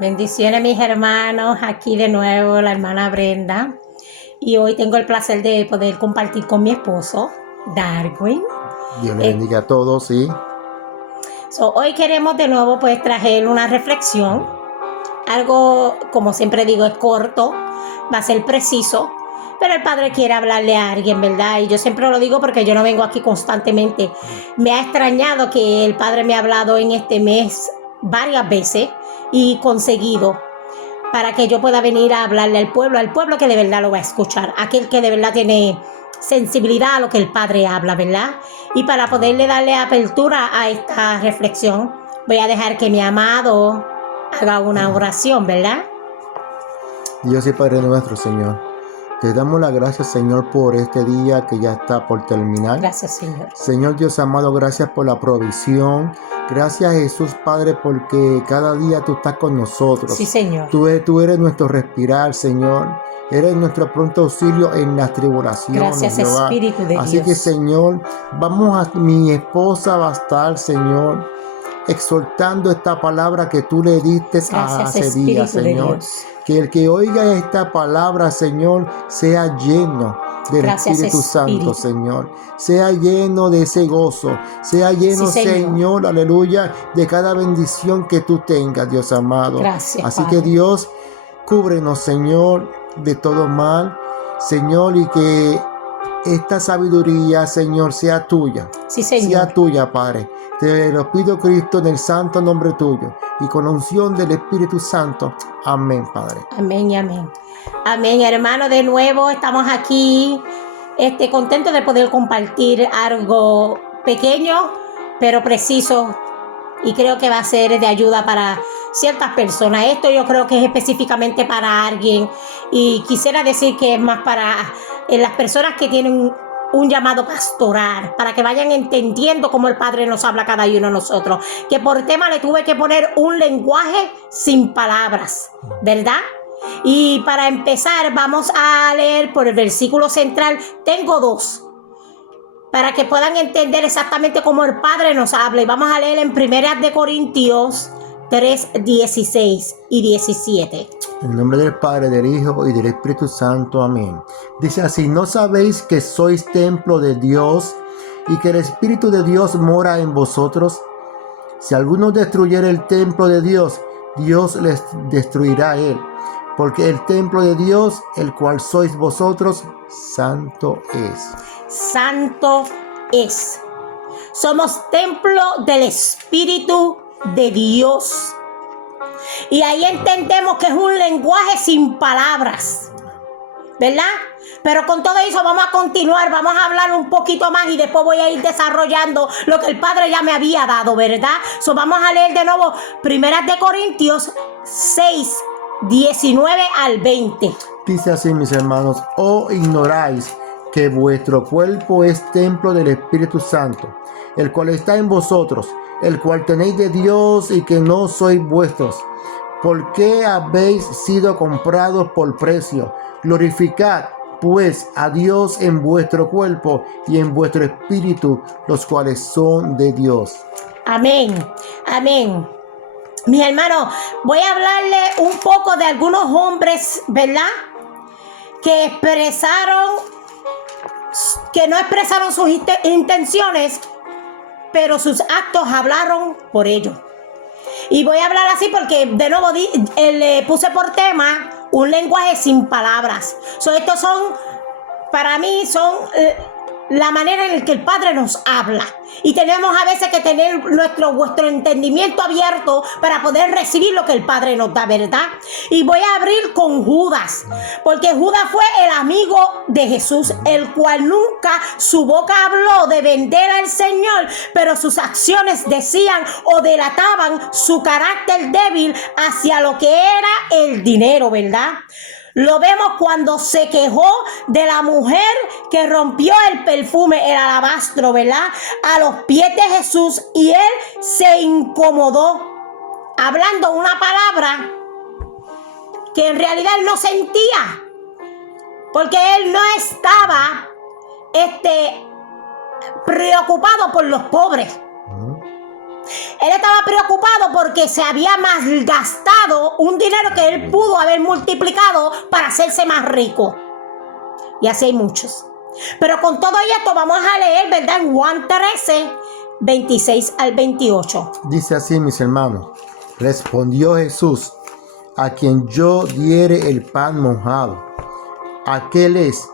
Bendiciones mis hermanos, aquí de nuevo la hermana Brenda y hoy tengo el placer de poder compartir con mi esposo, Darwin. Dios le bendiga a todos, sí. Hoy queremos de nuevo pues traer una reflexión, algo como siempre digo es corto, va a ser preciso, pero el Padre quiere hablarle a alguien, ¿verdad? Y yo siempre lo digo porque yo no vengo aquí constantemente. Me ha extrañado que el Padre me ha hablado en este mes varias veces y conseguido para que yo pueda venir a hablarle al pueblo que de verdad lo va a escuchar, aquel que de verdad tiene sensibilidad a lo que el Padre habla, ¿verdad? Y para poderle darle apertura a esta reflexión, voy a dejar que mi amado haga una oración, ¿verdad? Dios y Padre nuestro, Señor, te damos las gracias, Señor, por este día que ya está por terminar. Gracias, Señor. Señor Dios amado, gracias por la provisión. Gracias, Jesús, Padre, porque cada día tú estás con nosotros. Sí, Señor. Tú eres nuestro respirar, Señor. Eres nuestro pronto auxilio en las tribulaciones, Gracias, Jehová. Espíritu de Así Dios. que, Señor, mi esposa va a estar, Señor, exhortando esta palabra que tú le diste hace días, Señor. Que el que oiga esta palabra, Señor, sea lleno del Espíritu Santo, Señor. Sea lleno de ese gozo. Sea lleno, sí, Señor, aleluya, de cada bendición que tú tengas, Dios amado. Gracias, así Padre. Que Dios, cúbrenos, Señor, de todo mal, Señor, y que esta sabiduría, Señor, sea tuya. Sí, Señor. Sea tuya, Padre. Te lo pido, Cristo, en el santo nombre tuyo y con la unción del Espíritu Santo. Amén, Padre. Amén y amén. Amén, hermano. De nuevo estamos aquí, contentos de poder compartir algo pequeño, pero preciso. Y creo que va a ser de ayuda para ciertas personas. Esto yo creo que es específicamente para alguien. Y quisiera decir que es más para las personas que tienen un llamado pastoral, para que vayan entendiendo cómo el Padre nos habla a cada uno de nosotros. Que por tema le tuve que poner un lenguaje sin palabras, ¿verdad? Y para empezar vamos a leer por el versículo central. Tengo dos, para que puedan entender exactamente cómo el Padre nos habla. Y vamos a leer en 1 Corintios 3, 16 y 17. En el nombre del Padre, del Hijo y del Espíritu Santo. Amén. Dice así: ¿no sabéis que sois templo de Dios y que el Espíritu de Dios mora en vosotros? Si alguno destruyere el templo de Dios, Dios les destruirá a él. Porque el templo de Dios, el cual sois vosotros, santo es. Santo es. Somos templo del Espíritu de Dios. Y ahí entendemos que es un lenguaje sin palabras, ¿verdad? Pero con todo eso vamos a continuar, vamos a hablar un poquito más y después voy a ir desarrollando lo que el Padre ya me había dado, ¿verdad? Vamos a leer de nuevo 1 Corintios 6, 19 al 20. Dice así, mis hermanos: ¿o ignoráis que vuestro cuerpo es templo del Espíritu Santo, el cual está en vosotros, el cual tenéis de Dios y que no sois vuestros? ¿Por qué habéis sido comprados por precio? Glorificad pues a Dios en vuestro cuerpo y en vuestro espíritu, los cuales son de Dios. Amén, amén. Mis hermanos, voy a hablarle un poco de algunos hombres, ¿verdad? Que no expresaron sus intenciones, pero sus actos hablaron por ellos. Y voy a hablar así porque, de nuevo, le puse por tema un lenguaje sin palabras. Estos son, para mí, son la manera en la que el Padre nos habla. Y tenemos a veces que tener vuestro entendimiento abierto para poder recibir lo que el Padre nos da, ¿verdad? Y voy a abrir con Judas, porque Judas fue el amigo de Jesús, el cual nunca su boca habló de vender al Señor, pero sus acciones decían o delataban su carácter débil hacia lo que era el dinero, ¿verdad? Lo vemos cuando se quejó de la mujer que rompió el perfume, el alabastro, ¿verdad?, a los pies de Jesús, y él se incomodó hablando una palabra que en realidad él no sentía, porque él no estaba preocupado por los pobres. Él estaba preocupado porque se había malgastado un dinero que él pudo haber multiplicado para hacerse más rico. Y así hay muchos. Pero con todo esto vamos a leer, ¿verdad? En Juan 13, 26 al 28. Dice así, mis hermanos. Respondió Jesús: a quien yo diere el pan mojado, aquel es.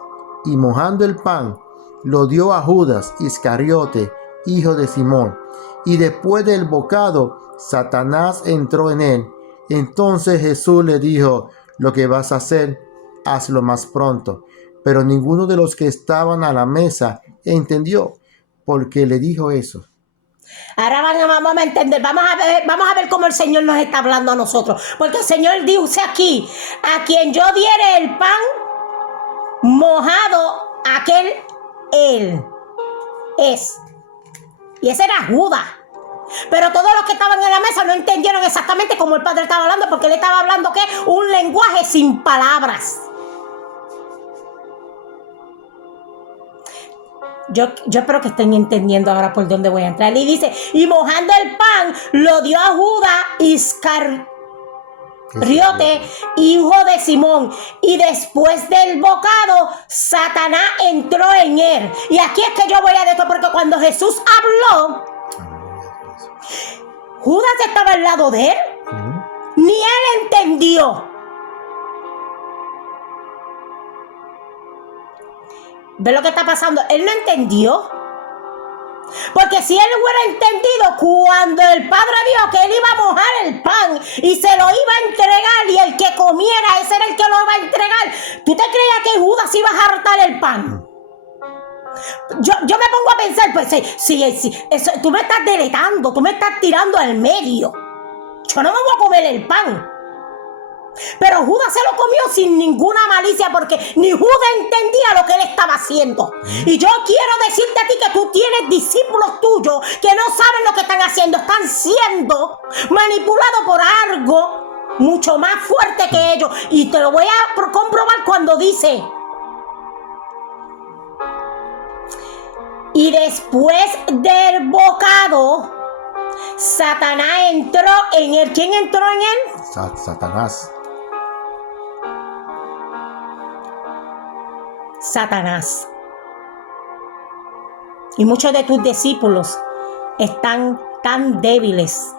Y mojando el pan, lo dio a Judas Iscariote, hijo de Simón. Y después del bocado, Satanás entró en él. Entonces Jesús le dijo: lo que vas a hacer, hazlo más pronto. Pero ninguno de los que estaban a la mesa entendió por qué le dijo eso. Ahora vamos a entender, vamos a ver cómo el Señor nos está hablando a nosotros. Porque el Señor dice aquí: a quien yo diere el pan mojado, aquel él es. Y ese era Judas. Pero todos los que estaban en la mesa no entendieron exactamente cómo el Padre estaba hablando, porque él estaba hablando ¿qué? Un lenguaje sin palabras. Yo espero que estén entendiendo ahora por dónde voy a entrar. Y dice: y mojando el pan, lo dio a Judas Iscariote, hijo de Simón. Y después del bocado, Satanás entró en él. Y aquí es que yo voy a esto, porque cuando Jesús habló, Judas estaba al lado de él. Ni él entendió. ¿Ve lo que está pasando? Él no entendió. Porque si él hubiera entendido cuando el Padre dijo que él iba a mojar el pan y se lo iba a entregar, y el que comiera, ese era el que lo iba a entregar, ¿tú te creías que Judas iba a hartar el pan? Yo me pongo a pensar, pues si eso, tú me estás deletando, tú me estás tirando al medio. Yo no me voy a comer el pan. Pero Judas se lo comió sin ninguna malicia, porque ni Judas entendía lo que él estaba haciendo. Y yo quiero decirte a ti que tú tienes discípulos tuyos que no saben lo que están haciendo. Están siendo manipulados por algo mucho más fuerte que ellos. Y te lo voy a comprobar cuando dice: y después del bocado, Satanás entró en él. ¿Quién entró en él? Satanás. Satanás. Y muchos de tus discípulos están tan débiles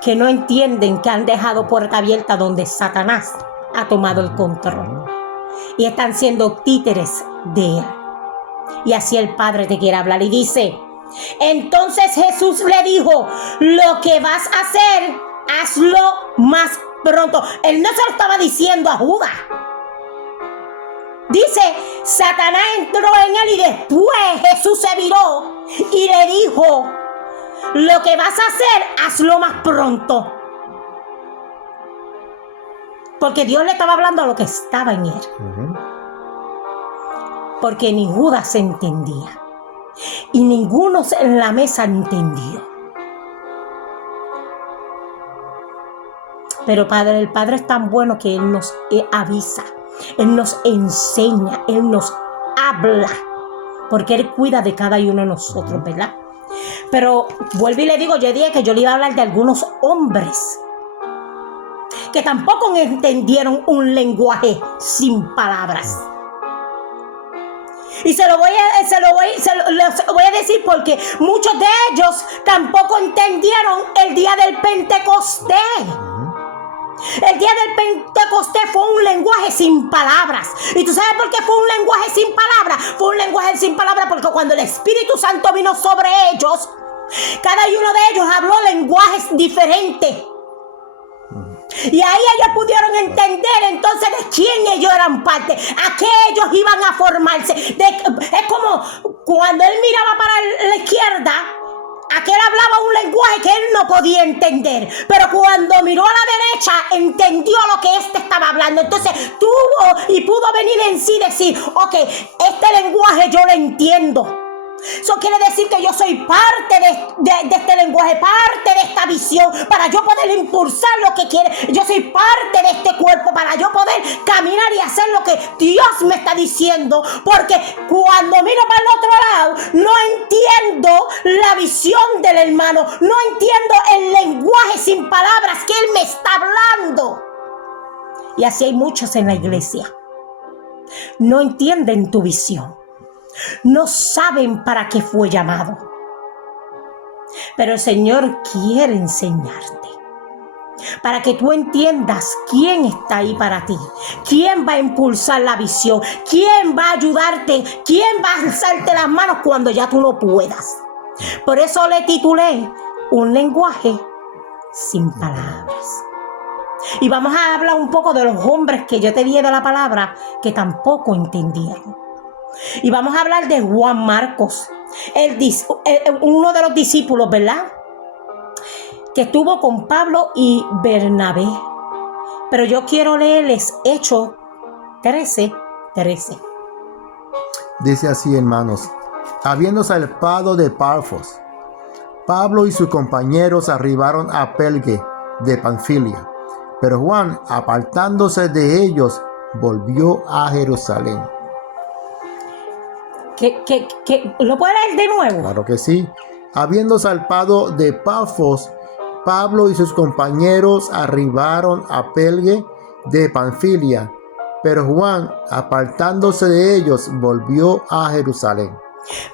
que no entienden que han dejado puerta abierta donde Satanás ha tomado el control. Y están siendo títeres de él. Y así el Padre te quiere hablar. Y dice: entonces Jesús le dijo: lo que vas a hacer, hazlo más pronto. Él no se lo estaba diciendo a Judas. Dice: Satanás entró en él, y después Jesús se viró y le dijo: lo que vas a hacer, hazlo más pronto. Porque Dios le estaba hablando a lo que estaba en él. Porque ni Judas se entendía. Y ninguno en la mesa entendió. Pero el Padre es tan bueno que Él nos avisa. Él nos enseña, Él nos habla, porque Él cuida de cada uno de nosotros, ¿verdad? Pero vuelvo y le digo, yo dije que yo le iba a hablar de algunos hombres que tampoco entendieron un lenguaje sin palabras. Y se lo voy a decir porque muchos de ellos tampoco entendieron el día del Pentecostés. El día del Pentecostés fue un lenguaje sin palabras. ¿Y tú sabes por qué fue un lenguaje sin palabras? Fue un lenguaje sin palabras porque cuando el Espíritu Santo vino sobre ellos, cada uno de ellos habló lenguajes diferentes. Y ahí ellos pudieron entender entonces de quién ellos eran parte, a qué ellos iban a formarse. Es como cuando él miraba para la izquierda, aquel hablaba un lenguaje que él no podía entender, pero cuando miró a la derecha entendió lo que éste estaba hablando. Entonces tuvo y pudo venir en sí y decir: ok, este lenguaje yo lo entiendo. Eso quiere decir que yo soy parte de este lenguaje, parte de esta visión, para yo poder impulsar lo que quiere. Yo soy parte de este cuerpo para yo poder caminar y hacer lo que Dios me está diciendo. Porque cuando miro para el otro lado, no entiendo la visión del hermano, no entiendo el lenguaje sin palabras que él me está hablando. Y así hay muchos en la iglesia. No entienden tu visión. No saben para qué fue llamado. Pero el Señor quiere enseñarte para que tú entiendas quién está ahí para ti, quién va a impulsar la visión, quién va a ayudarte, quién va a alzarte las manos cuando ya tú no puedas. Por eso le titulé Un lenguaje sin palabras. Y vamos a hablar un poco de los hombres que yo te dije de la palabra que tampoco entendieron. Y vamos a hablar de Juan Marcos, uno de los discípulos, ¿verdad? Que estuvo con Pablo y Bernabé. Pero yo quiero leerles Hechos 13:13. Dice así, hermanos: habiendo zarpado de Pafos, Pablo y sus compañeros arribaron a Perge de Panfilia. Pero Juan, apartándose de ellos, volvió a Jerusalén. ¿Lo puede leer de nuevo? Claro que sí. Habiendo zarpado de Pafos, Pablo y sus compañeros arribaron a Perge de Panfilia. Pero Juan, apartándose de ellos, volvió a Jerusalén.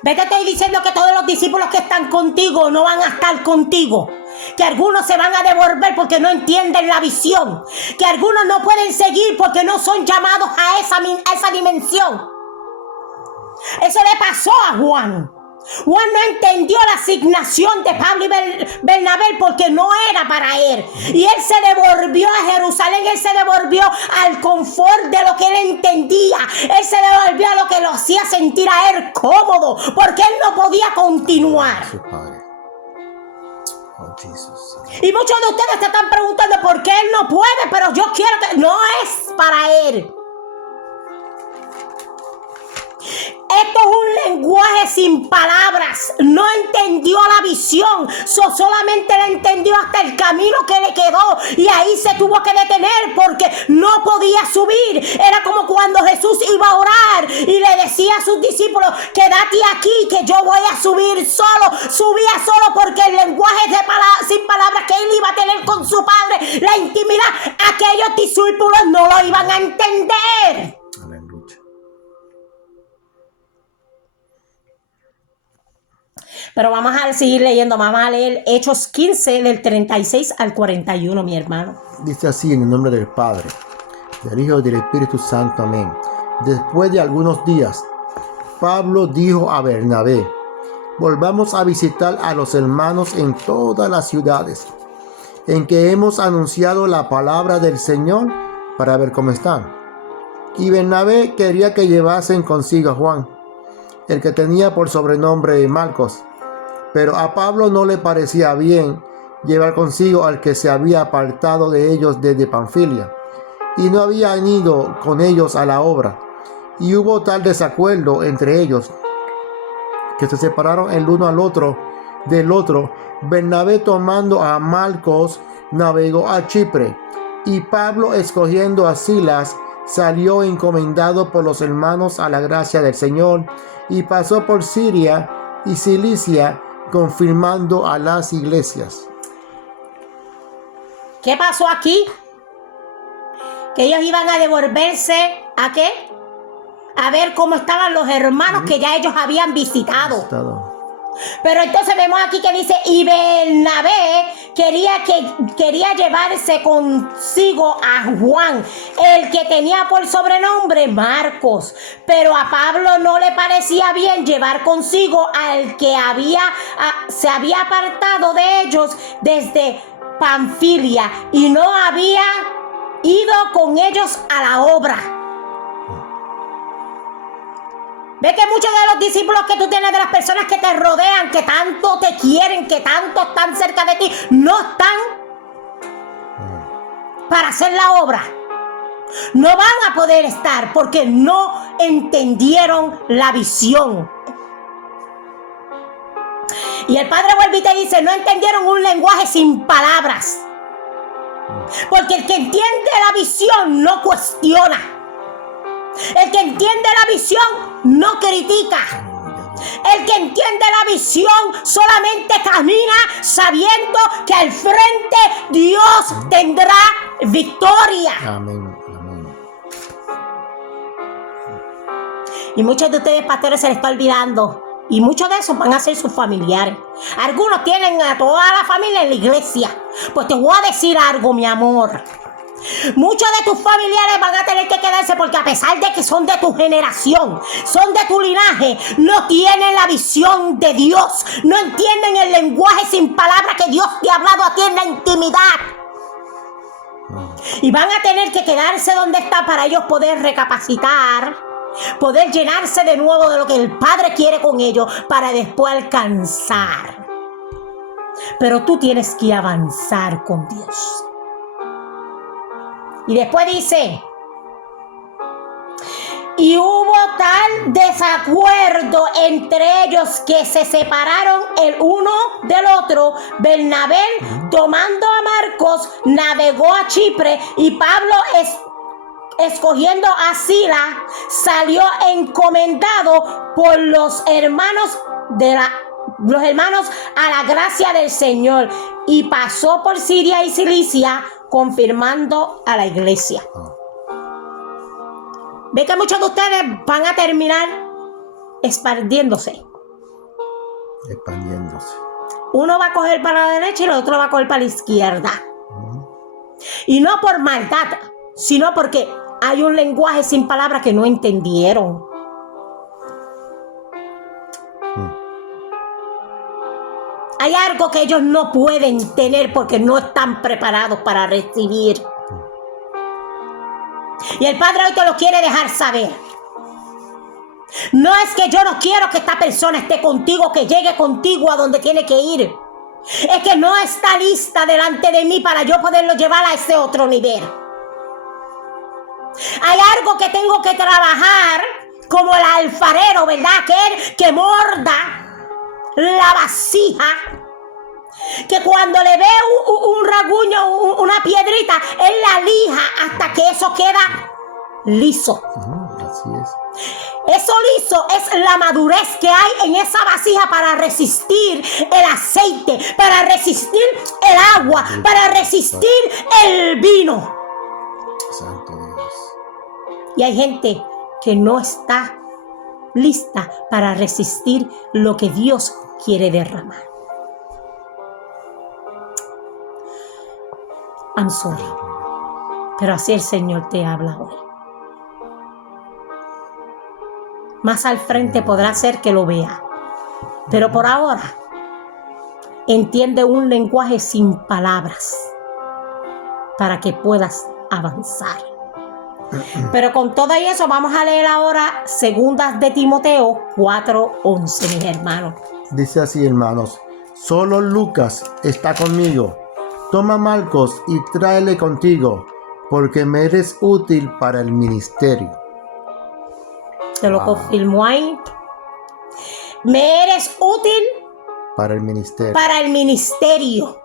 Ve que estoy diciendo que todos los discípulos que están contigo no van a estar contigo. Que algunos se van a devolver porque no entienden la visión. Que algunos no pueden seguir porque no son llamados a esa dimensión. Eso le pasó a Juan. Juan no entendió la asignación de Pablo y Bernabé porque no era para él. Y él se devolvió a Jerusalén, él se devolvió al confort de lo que él entendía. Él se devolvió a lo que lo hacía sentir a él cómodo, porque él no podía continuar. Oh, Jesus. Y muchos de ustedes se están preguntando por qué él no puede, pero yo quiero que no es para él. Esto es un lenguaje sin palabras. No entendió la visión. Solamente la entendió hasta el camino que le quedó. Y ahí se tuvo que detener porque no podía subir. Era como cuando Jesús iba a orar y le decía a sus discípulos: quédate aquí que yo voy a subir solo. Subía solo porque el lenguaje sin palabras que él iba a tener con su Padre, la intimidad, aquellos discípulos no lo iban a entender. Pero vamos a seguir leyendo. Vamos a leer Hechos 15 del 36 al 41, mi hermano. Dice así: en el nombre del Padre, del Hijo y del Espíritu Santo. Amén. Después de algunos días, Pablo dijo a Bernabé: volvamos a visitar a los hermanos en todas las ciudades en que hemos anunciado la palabra del Señor, para ver cómo están. Y Bernabé quería que llevasen consigo a Juan, el que tenía por sobrenombre Marcos. Pero a Pablo no le parecía bien llevar consigo al que se había apartado de ellos desde Panfilia, y no habían ido con ellos a la obra. Y hubo tal desacuerdo entre ellos que se separaron el uno del otro. Bernabé, tomando a Marcos, navegó a Chipre, y Pablo, escogiendo a Silas, salió encomendado por los hermanos a la gracia del Señor, y pasó por Siria y Cilicia, confirmando a las iglesias. ¿Qué pasó aquí? Que ellos iban a devolverse ¿a qué? A ver cómo estaban los hermanos que ya ellos habían visitado. Pero entonces vemos aquí que dice: y Bernabé quería llevarse consigo a Juan, el que tenía por sobrenombre Marcos. Pero a Pablo no le parecía bien llevar consigo al que se había apartado de ellos desde Panfilia y no había ido con ellos a la obra. Ve que muchos de los discípulos que tú tienes, de las personas que te rodean, que tanto te quieren, que tanto están cerca de ti, no están para hacer la obra. No van a poder estar porque no entendieron la visión. Y el Padre vuelve y te dice, no entendieron un lenguaje sin palabras. Porque el que entiende la visión no cuestiona. El que entiende la visión no critica. El que entiende la visión solamente camina sabiendo que al frente Dios tendrá victoria. Amén. Amén. Y muchos de ustedes, pastores, se les está olvidando. Y muchos de esos van a ser sus familiares. Algunos tienen a toda la familia en la iglesia. Pues te voy a decir algo, mi amor. Muchos de tus familiares van a tener que quedarse porque a pesar de que son de tu generación, son de tu linaje, no tienen la visión de Dios. No entienden el lenguaje sin palabras que Dios te ha hablado a ti en la intimidad. Y van a tener que quedarse donde está para ellos poder recapacitar, poder llenarse de nuevo de lo que el Padre quiere con ellos para después alcanzar. Pero tú tienes que avanzar con Dios. Y después dice, y hubo tal desacuerdo entre ellos que se separaron el uno del otro. Bernabé, tomando a Marcos, navegó a Chipre, y Pablo escogiendo a Sila, salió encomendado por los hermanos a la gracia del Señor, y pasó por Siria y Cilicia, confirmando a la iglesia. Ve que muchos de ustedes van a terminar expandiéndose. Uno va a coger para la derecha y el otro va a coger para la izquierda. Y no por maldad, sino porque hay un lenguaje sin palabras que no entendieron. Hay algo que ellos no pueden tener porque no están preparados para recibir. Y el Padre hoy te lo quiere dejar saber. No es que yo no quiero que esta persona esté contigo, que llegue contigo a donde tiene que ir. Es que no está lista delante de mí para yo poderlo llevar a ese otro nivel. Hay algo que tengo que trabajar como el alfarero, ¿verdad? Aquel que morda la vasija, que cuando le ve un rasguño, una piedrita, él la lija hasta que eso queda liso. Así es. Eso liso es la madurez que hay en esa vasija para resistir el aceite, para resistir el agua, para resistir el vino. Santo Dios. Y hay gente que no está lista para resistir lo que Dios quiere derramar. I'm sorry, pero así el Señor te habla hoy. Más al frente podrá ser que lo vea, pero por ahora entiende un lenguaje sin palabras para que puedas avanzar. Pero con todo y eso vamos a leer ahora Segundas de Timoteo 4:11, mis hermanos. Dice así, hermanos: solo Lucas está conmigo. Toma a Marcos y tráele contigo, porque me eres útil para el ministerio. Te lo confirmó ahí. Me eres útil para el ministerio. Para el ministerio.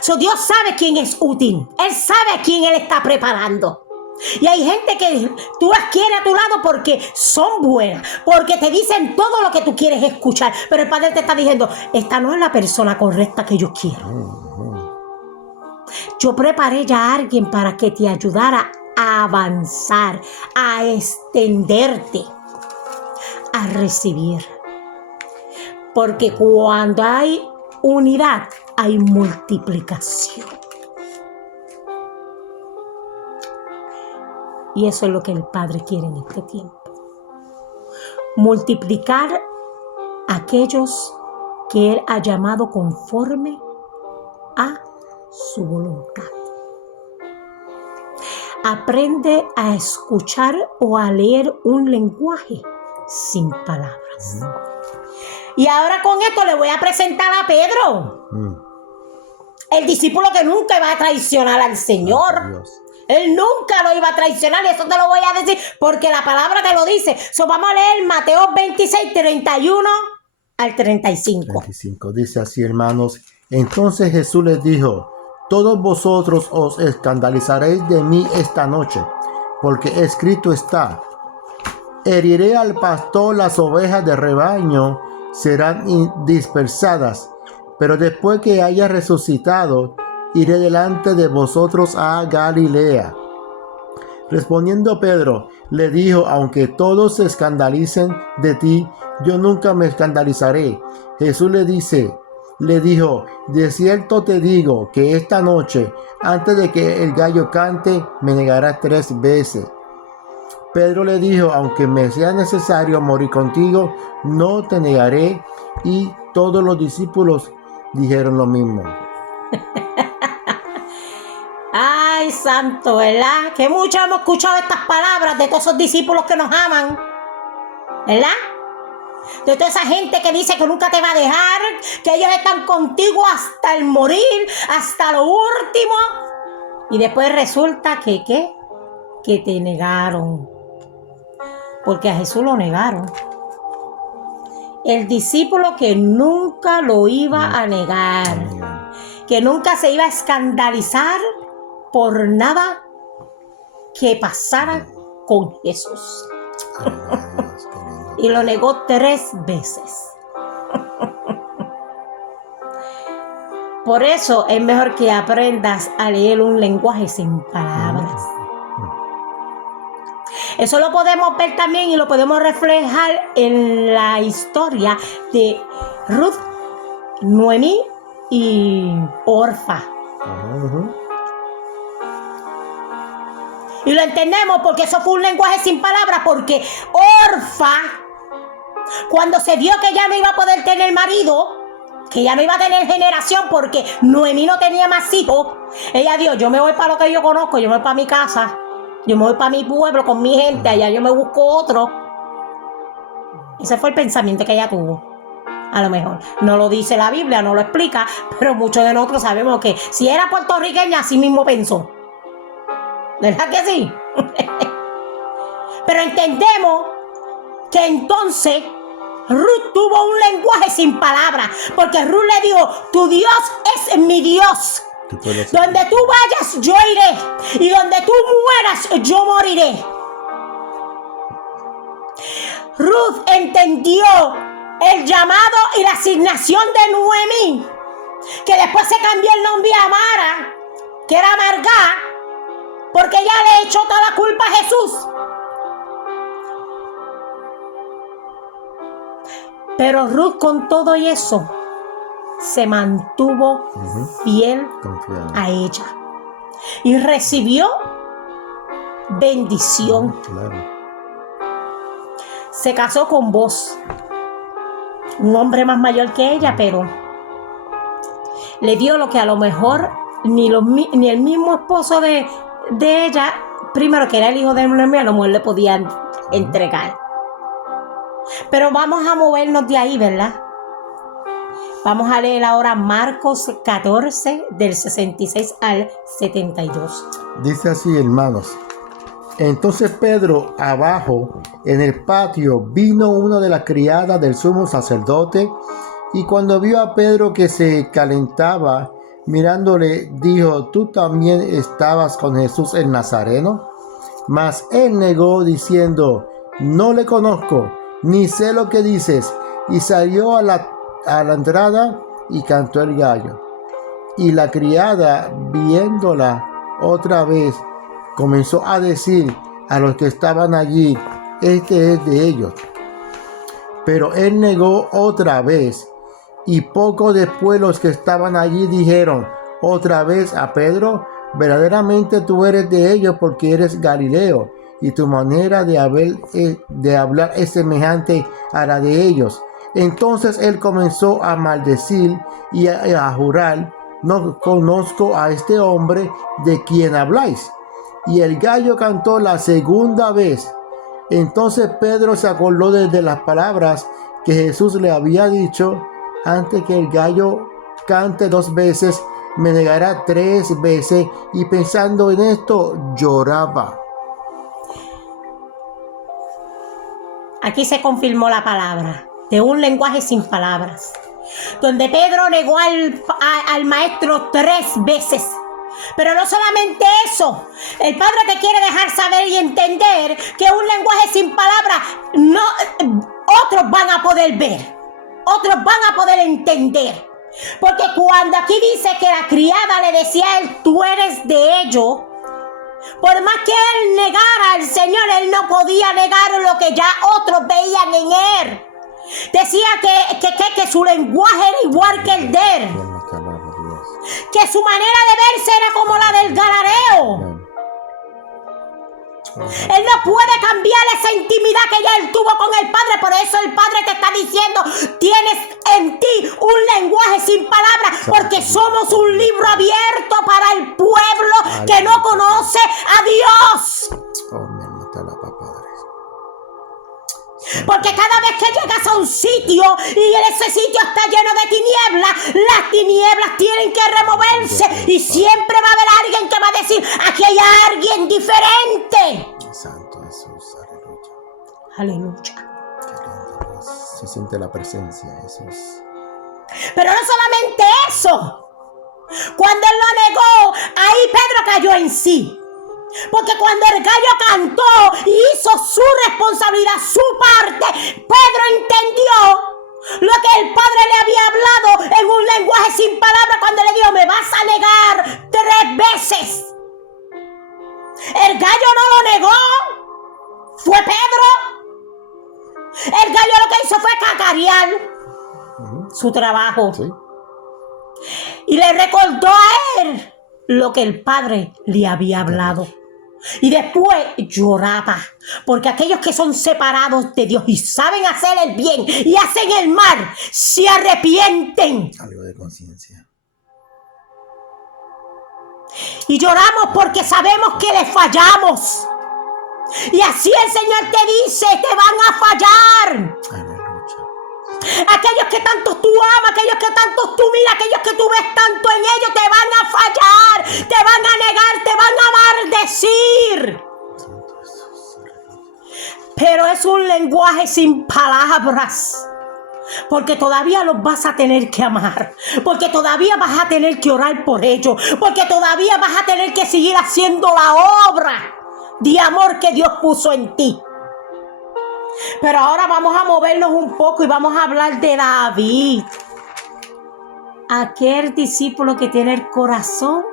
So, Dios sabe quién es útil. Él sabe a quién Él está preparando. Y hay gente que tú las quieres a tu lado porque son buenas, porque te dicen todo lo que tú quieres escuchar. Pero el Padre te está diciendo, esta no es la persona correcta que yo quiero. Yo preparé ya a alguien para que te ayudara a avanzar, a extenderte, a recibir. Porque cuando hay unidad, hay multiplicación. Y eso es lo que el Padre quiere en este tiempo. Multiplicar a aquellos que Él ha llamado conforme a su voluntad. Aprende a escuchar o a leer un lenguaje sin palabras. Y ahora con esto le voy a presentar a Pedro. El discípulo que nunca va a traicionar al Señor. Él nunca lo iba a traicionar, y eso te lo voy a decir porque la palabra te lo dice. Vamos a leer Mateo 26, 31 al 35. 25. Dice así, hermanos. Entonces Jesús les dijo: todos vosotros os escandalizaréis de mí esta noche, porque escrito está: heriré al pastor, las ovejas del rebaño serán dispersadas. Pero después que haya resucitado, iré delante de vosotros a Galilea. Respondiendo Pedro, le dijo: aunque todos se escandalicen de ti, yo nunca me escandalizaré. Jesús le dijo: de cierto te digo que esta noche, antes de que el gallo cante, me negarás 3 veces. Pedro le dijo: aunque me sea necesario morir contigo, no te negaré. Y todos los discípulos dijeron lo mismo. Ay, santo, ¿verdad? Que mucho hemos escuchado estas palabras de todos esos discípulos que nos aman, ¿verdad? De toda esa gente que dice que nunca te va a dejar, que ellos están contigo hasta el morir, hasta lo último. Y después resulta que, ¿qué? Que te negaron. Porque a Jesús lo negaron. El discípulo que nunca lo iba a negar, que nunca se iba a escandalizar por nada que pasara con Jesús. Y lo negó 3 veces. Por eso es mejor que aprendas a leer un lenguaje sin palabras. Eso lo podemos ver también y lo podemos reflejar en la historia de Ruth, Noemí y Orfa. Y lo entendemos porque eso fue un lenguaje sin palabras, porque Orfa, cuando se vio que ya no iba a poder tener marido, que ya no iba a tener generación porque Noemí no tenía más hijos, ella dijo: yo me voy para lo que yo conozco, yo me voy para mi casa, yo me voy para mi pueblo con mi gente, allá yo me busco otro. Ese fue el pensamiento que ella tuvo. A lo mejor no lo dice la Biblia, no lo explica, pero muchos de nosotros sabemos que si era puertorriqueña, así mismo pensó. ¿Verdad que sí? Pero entendemos que entonces Ruth tuvo un lenguaje sin palabras, porque Ruth le dijo: tu Dios es mi Dios. Donde tú vayas, yo iré, y donde tú mueras, yo moriré. Ruth entendió el llamado y la asignación de Noemí, que después se cambió el nombre a Mara, que era Amargá, porque ella le echó toda la culpa a Jesús. Pero Ruth, con todo y eso, se mantuvo fiel a ella y recibió bendición. Se casó con Boaz, un hombre más mayor que ella, pero le dio lo que a lo mejor ni el mismo esposo de ella, primero que era el hijo de Noemí, a lo mejor le podían entregar. Pero vamos a movernos de ahí, ¿verdad? Vamos a leer ahora Marcos 14, del 66 al 72. Dice así, hermanos. Entonces Pedro, abajo, en el patio, vino una de las criadas del sumo sacerdote, y cuando vio a Pedro que se calentaba, mirándole, dijo: ¿tú también estabas con Jesús el Nazareno? Mas él negó, diciendo: no le conozco, ni sé lo que dices. Y salió a la entrada y cantó el gallo. Y la criada, viéndola otra vez, comenzó a decir a los que estaban allí: este es de ellos. Pero él negó otra vez. Y poco después los que estaban allí dijeron otra vez a Pedro: verdaderamente tú eres de ellos, porque eres Galileo, y tu manera de hablar es semejante a la de ellos. Entonces él comenzó a maldecir y a jurar: no conozco a este hombre de quien habláis. Y el gallo cantó la segunda vez. Entonces Pedro se acordó de las palabras que Jesús le había dicho: antes que el gallo cante 2 veces, me negará 3 veces. Y pensando en esto, lloraba. Aquí se confirmó la palabra, de un lenguaje sin palabras, donde Pedro negó al maestro 3 veces. Pero no solamente eso, el Padre te quiere dejar saber y entender que un lenguaje sin palabras otros van a poder ver, otros van a poder entender. Porque cuando aquí dice que la criada le decía a él, tú eres de ellos, por más que él negara al Señor, él no podía negar lo que ya otros veían en él. Decía que su lenguaje era igual que el de él, que su manera de verse era como la del galareo. Él no puede cambiar esa intimidad que ya él tuvo con el Padre. Por eso el Padre te está diciendo, tienes en ti un lenguaje sin palabras, porque somos un libro abierto para el pueblo que no conoce a Dios. Porque cada vez que llegas a un sitio y ese sitio está lleno de tinieblas, las tinieblas tienen que removerse y siempre va a haber alguien que va a decir, aquí hay alguien diferente. Santo Jesús, aleluya. Aleluya. Qué lindo, Dios. Se siente la presencia, Jesús. Pero no solamente eso. Cuando él lo negó, ahí Pedro cayó en sí. Porque cuando el gallo cantó y hizo su responsabilidad, su parte, Pedro entendió lo que el Padre le había hablado en un lenguaje sin palabras cuando le dijo, me vas a negar 3 veces. El gallo no lo negó, fue Pedro. El gallo lo que hizo fue cacarear su trabajo. ¿Sí? Y le recordó a él lo que el Padre le había hablado. Y después lloraba, porque aquellos que son separados de Dios y saben hacer el bien y hacen el mal, se arrepienten. Algo de conciencia. Y lloramos porque sabemos que le fallamos. Y así el Señor te dice, te van a fallar. Aleluya. Aquellos que tanto tú amas, aquellos que tanto tú miras, aquellos que tú ves tanto en ellos, te van a fallar, te van a negar, te van a maldecir. Santo Jesús, aleluya. Pero es un lenguaje sin palabras. Porque todavía los vas a tener que amar. Porque todavía vas a tener que orar por ellos. Porque todavía vas a tener que seguir haciendo la obra de amor que Dios puso en ti. Pero ahora vamos a movernos un poco y vamos a hablar de David. Aquel discípulo que tiene el corazón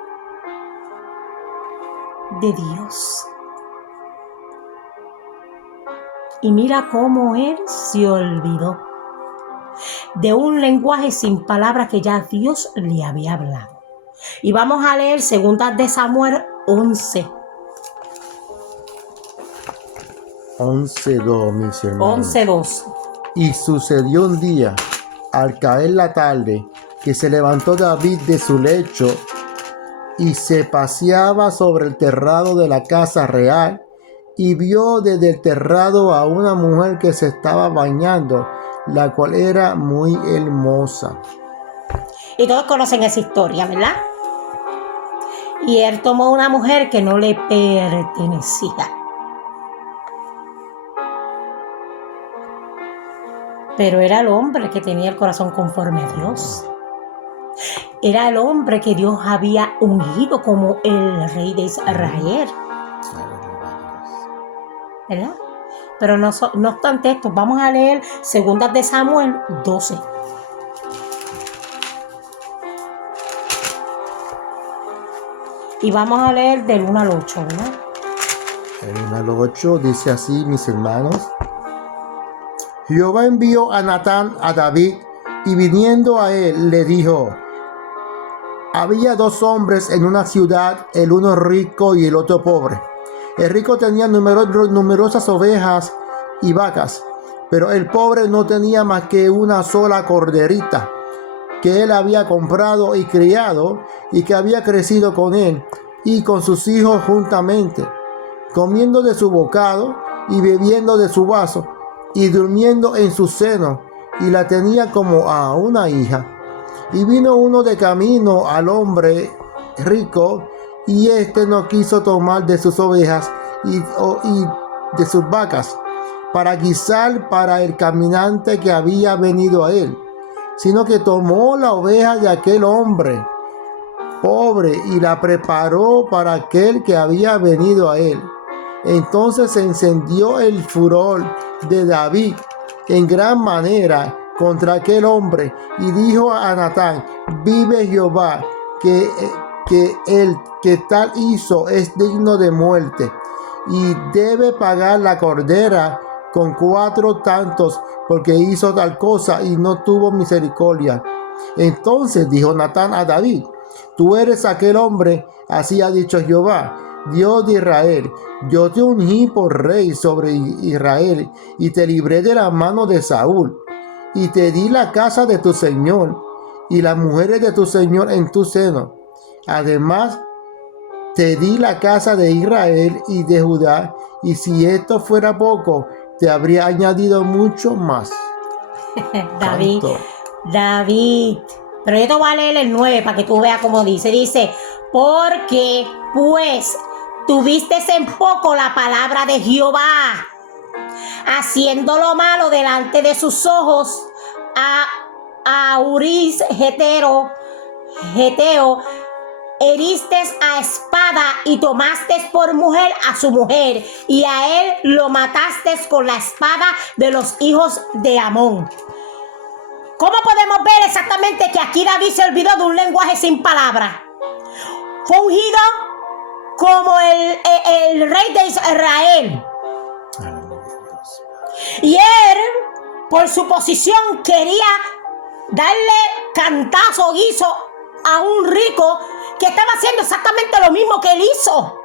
de Dios. Y mira cómo él se olvidó de un lenguaje sin palabras que ya Dios le había hablado. Y vamos a leer 2 de Samuel 11. 11:2, mis hermanos. 11:2. Y sucedió un día, al caer la tarde, que se levantó David de su lecho y se paseaba sobre el terrado de la casa real y vio desde el terrado a una mujer que se estaba bañando, la cual era muy hermosa. Y todos conocen esa historia, ¿verdad? Y él tomó una mujer que no le pertenecía. Pero era el hombre que tenía el corazón conforme a Dios. Era el hombre que Dios había ungido como el rey de Israel. ¿Verdad? Pero no obstante esto, vamos a leer 2 de Samuel 12. Y vamos a leer del 1 al 8, ¿verdad? El 1 al 8 dice así, mis hermanos. Jehová envió a Natán a David, y viniendo a él le dijo: había 2 hombres en una ciudad, el uno rico y el otro pobre. El rico tenía numerosas ovejas y vacas, pero el pobre no tenía más que una sola corderita, que él había comprado y criado, y que había crecido con él y con sus hijos juntamente, comiendo de su bocado y bebiendo de su vaso, y durmiendo en su seno, y la tenía como a una hija. Y vino uno de camino al hombre rico, y éste no quiso tomar de sus ovejas y de sus vacas para guisar para el caminante que había venido a él, sino que tomó la oveja de aquel hombre pobre y la preparó para aquel que había venido a él. Entonces se encendió el furor de David en gran manera contra aquel hombre, y dijo a Natán: vive Jehová, que el que tal hizo es digno de muerte, y debe pagar la cordera con 4 tantos, porque hizo tal cosa y no tuvo misericordia. Entonces dijo Natán a David: tú eres aquel hombre, así ha dicho Jehová, Dios de Israel: yo te ungí por rey sobre Israel, y te libré de la mano de Saúl, y te di la casa de tu señor y las mujeres de tu señor en tu seno. Además, te di la casa de Israel y de Judá, y si esto fuera poco, te habría añadido mucho más. David, Santo. David. Pero yo te voy a leer el 9 para que tú veas cómo dice. Dice: porque pues tuviste en poco la palabra de Jehová, haciendo lo malo delante de sus ojos, a Urías Geteo, heriste a espada y tomaste por mujer a su mujer, y a él lo mataste con la espada de los hijos de Amón. ¿Cómo podemos ver exactamente que aquí David se olvidó de un lenguaje sin palabras? Fue ungido como el rey de Israel. Y él, por su posición, quería darle cantazo, guiso a un rico que estaba haciendo exactamente lo mismo que él hizo.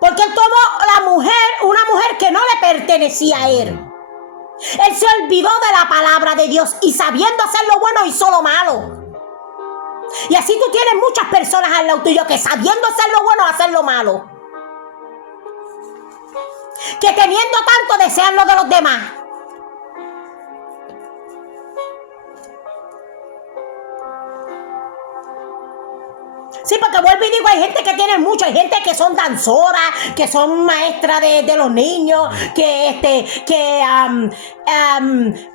Porque él tomó una mujer que no le pertenecía a él. Él se olvidó de la palabra de Dios y sabiendo hacer lo bueno hizo lo malo. Y así tú tienes muchas personas al lado tuyo que sabiendo hacer lo bueno hacen lo malo. Que teniendo tanto desean lo de los demás. Sí, porque vuelvo y digo, hay gente que tiene mucho, hay gente que son danzoras, que son maestras de los niños, que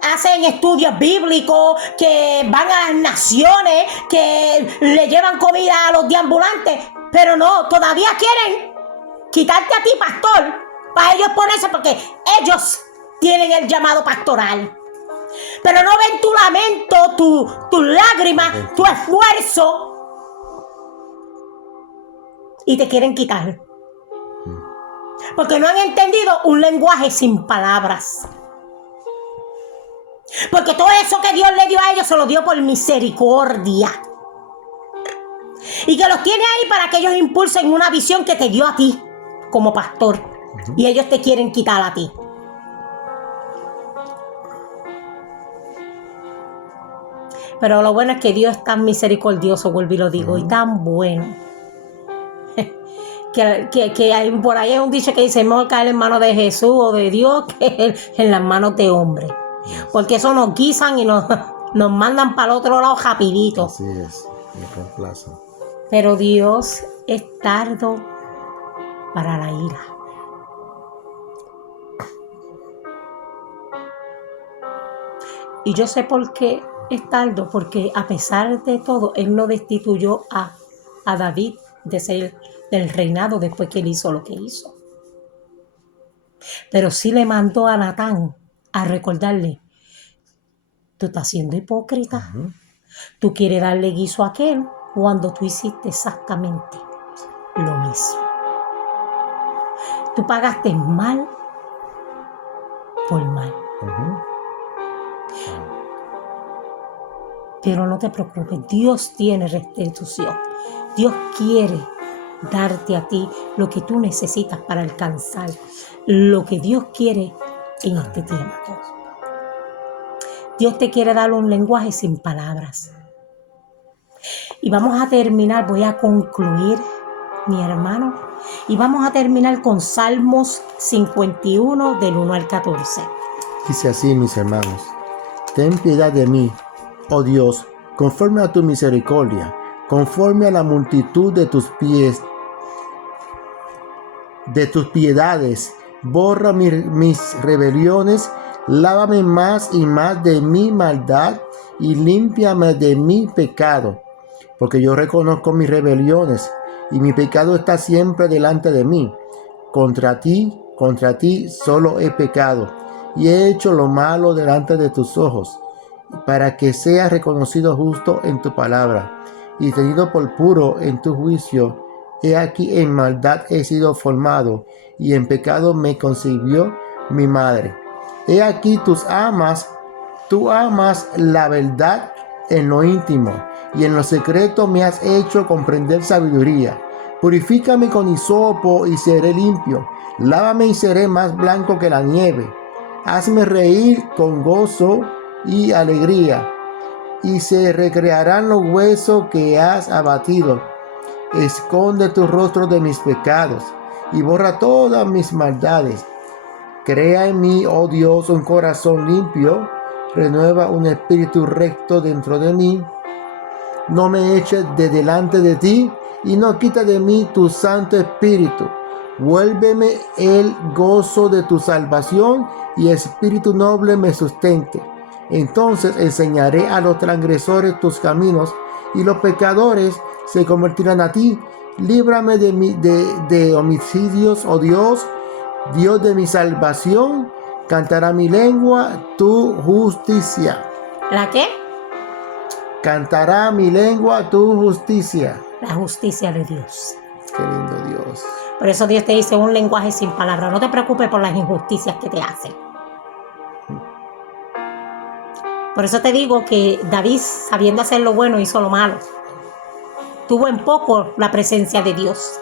hacen estudios bíblicos, que van a las naciones, que le llevan comida a los deambulantes, pero no, todavía quieren quitarte a ti, pastor, para ellos ponerse, porque ellos tienen el llamado pastoral. Pero no ven tu lamento, tu lágrima, tu esfuerzo, y te quieren quitar. Porque no han entendido un lenguaje sin palabras. Porque todo eso que Dios le dio a ellos se lo dio por misericordia. Y que los tiene ahí para que ellos impulsen una visión que te dio a ti como pastor. Y ellos te quieren quitar a ti. Pero lo bueno es que Dios es tan misericordioso, vuelvo y lo digo, y tan bueno. Que hay, por ahí hay un dicho que dice: mejor caer en manos de Jesús o de Dios que en las manos de hombres. Porque eso nos guisan y nos mandan para el otro lado rapidito. Así es, me reemplazan. Pero Dios es tardo para la ira. Y yo sé por qué es tardo, porque a pesar de todo, Él no destituyó a David de ser del reinado después que él hizo lo que hizo. Pero sí le mandó a Natán a recordarle: tú estás siendo hipócrita. Tú quieres darle guiso a aquel cuando tú hiciste exactamente lo mismo. Tú pagaste mal por mal. Pero no te preocupes, Dios tiene restitución. Dios quiere darte a ti lo que tú necesitas para alcanzar lo que Dios quiere en este tiempo. Dios te quiere dar un lenguaje sin palabras. Y vamos a terminar, voy a concluir, mi hermano, y vamos a terminar con Salmos 51 del 1 al 14. Dice así, mis hermanos: ten piedad de mí, oh Dios, conforme a tu misericordia, conforme a la multitud de tus piedades, borra mis rebeliones, lávame más y más de mi maldad y límpiame de mi pecado, porque yo reconozco mis rebeliones y mi pecado está siempre delante de mí. Contra ti solo he pecado y he hecho lo malo delante de tus ojos, para que seas reconocido justo en tu palabra y tenido por puro en tu juicio. He aquí en maldad he sido formado y en pecado me concibió mi madre. He aquí tú amas la verdad en lo íntimo y en lo secreto me has hecho comprender sabiduría. Purifícame con hisopo y seré limpio. Lávame y seré más blanco que la nieve. Hazme reír con gozo y alegría, y se recrearán los huesos que has abatido. Esconde tu rostro de mis pecados y borra todas mis maldades. Crea en mí, oh Dios, un corazón limpio. Renueva un espíritu recto dentro de mí. No me eches de delante de ti y no quita de mí tu Santo Espíritu. Vuélveme el gozo de tu salvación y espíritu noble me sustente. Entonces enseñaré a los transgresores tus caminos y los pecadores se convertirán a ti. Líbrame de homicidios, oh Dios, Dios de mi salvación. Cantará mi lengua tu justicia. ¿La qué? Cantará mi lengua tu justicia. La justicia de Dios. Qué lindo Dios. Por eso Dios te dice un lenguaje sin palabras. No te preocupes por las injusticias que te hacen. Por eso te digo que David, sabiendo hacer lo bueno, hizo lo malo. Tuvo en poco la presencia de Dios.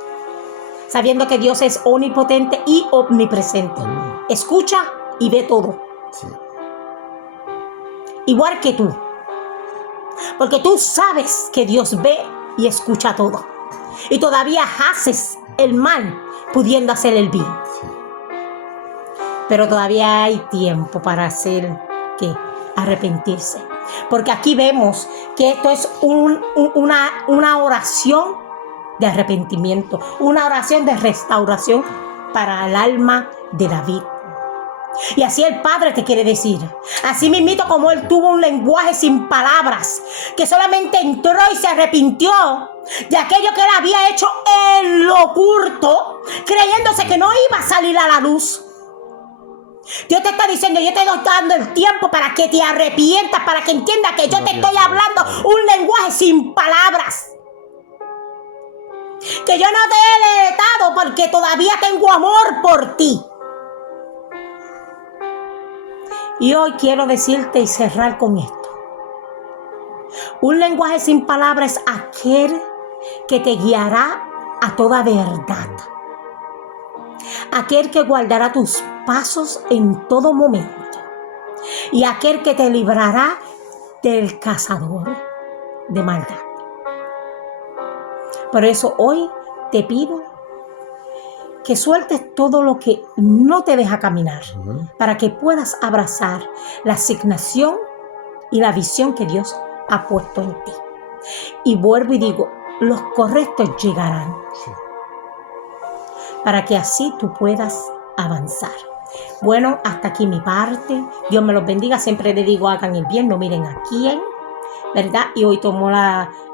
Sabiendo que Dios es omnipotente y omnipresente. Escucha y ve todo. Sí. Igual que tú. Porque tú sabes que Dios ve y escucha todo. Y todavía haces el mal pudiendo hacer el bien. Sí. Pero todavía hay tiempo para hacer ¿qué? Arrepentirse. Porque aquí vemos que esto es una oración de arrepentimiento, una oración de restauración para el alma de David. Y así el Padre te quiere decir, así mismito como él tuvo un lenguaje sin palabras, que solamente entró y se arrepintió de aquello que él había hecho en lo oculto, creyéndose que no iba a salir a la luz. Dios te está diciendo, yo te estoy dando el tiempo para que te arrepientas, para que entiendas que yo te estoy hablando un lenguaje sin palabras. Que yo no te he dado porque todavía tengo amor por ti. Y hoy quiero decirte y cerrar con esto. Un lenguaje sin palabras es aquel que te guiará a toda verdad. Aquel que guardará tus pasos en todo momento. Y aquel que te librará del cazador de maldad. Por eso hoy te pido que sueltes todo lo que no te deja caminar, para que puedas abrazar la asignación y la visión que Dios ha puesto en ti. Y vuelvo y digo, los correctos llegarán, Sí. para que así tú puedas avanzar. Bueno, hasta aquí mi parte. Dios me los bendiga. Siempre le digo, hagan el bien, no miren a quién, ¿verdad? Y hoy tomo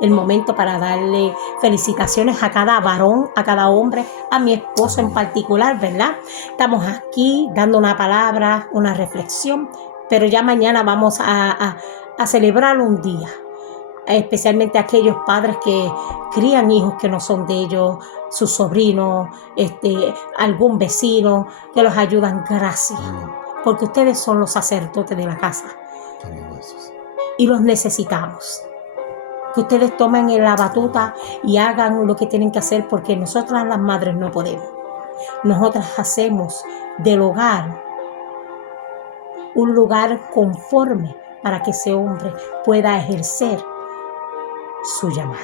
el momento para darle felicitaciones a cada varón, a cada hombre, a mi esposo en particular, ¿verdad? Estamos aquí dando una palabra, una reflexión, pero ya mañana vamos a celebrar un día, especialmente aquellos padres que crían hijos que no son de ellos, sus sobrinos, algún vecino, que los ayudan. Gracias, porque ustedes son los sacerdotes de la casa. Y los necesitamos. Que ustedes tomen la batuta y hagan lo que tienen que hacer, porque nosotras las madres no podemos. Nosotras hacemos del hogar un lugar conforme para que ese hombre pueda ejercer su llamado.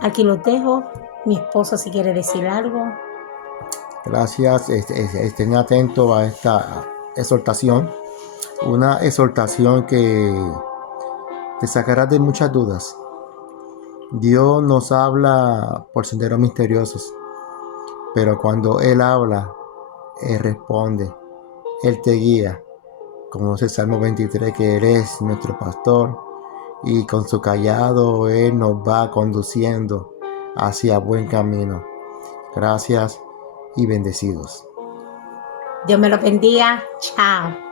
Aquí los dejo. Mi esposo, si quiere decir algo. Gracias. Estén atentos a esta exhortación. una exhortación que te sacará de muchas dudas. Dios nos habla por senderos misteriosos, pero cuando Él habla, Él responde, Él te guía, como dice el Salmo 23, que Él es nuestro pastor y con su callado Él nos va conduciendo hacia buen camino. Gracias y bendecidos. Dios me lo bendiga. Chao.